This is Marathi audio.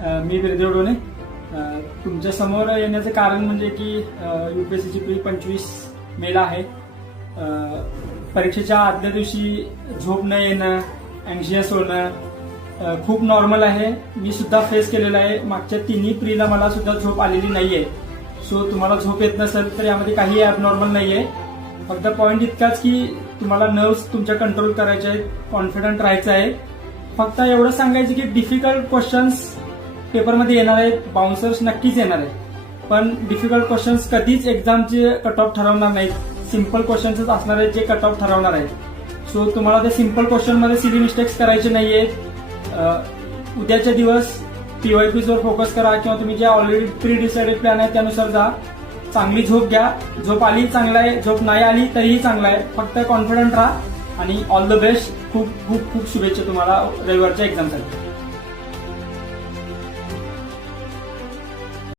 मी बिरदेव डोणे. तुमच्या समोर येण्याचं कारण म्हणजे की यूपीएससीची प्री 25 मेला आहे. परीक्षेच्या आदल्या दिवशी झोप न येणं, अँक्शियस होणं खूप नॉर्मल आहे. मी सुद्धा फेस केलेलं आहे. मागच्या तिन्ही प्रीला मला सुद्धा झोप आलेली नाहीये. सो तुम्हाला झोप येत नसेल तर यामध्ये काही ॲबनॉर्मल नाहीये. फक्त पॉईंट इतकाच की तुम्हाला नर्व्स तुमच्या कंट्रोल करायचे आहेत, कॉन्फिडंट राहायचं आहे. फक्त एवढं सांगायचं की डिफिकल्ट क्वेश्चन्स पेपरमध्ये येणार आहेत, बाउन्सर्स नक्कीच येणार आहेत, पण डिफिकल्ट क्वेश्चन्स कधीच एक्झामचे कट ऑफ ठरवणार नाहीत. सिम्पल क्वेश्चन्सच असणार आहेत जे कट ऑफ ठरवणार आहेत. सो तुम्हाला ते सिम्पल क्वेश्चनमध्ये सिली मिस्टेक्स करायचे नाहीयेत. उद्याच्या दिवस पीवायक्यूजवर फोकस करा किंवा तुम्ही जे ऑलरेडी प्री डिसाइडेड प्लॅन आहे त्यानुसार जा. चांगली झोप घ्या. झोप आली चांगला आहे, झोप नाही आली तरीही चांगला आहे. फक्त कॉन्फिडंट राहा आणि ऑल द बेस्ट. खूप खूप खूप शुभेच्छा तुम्हाला रविवारच्या एक्झामसाठी.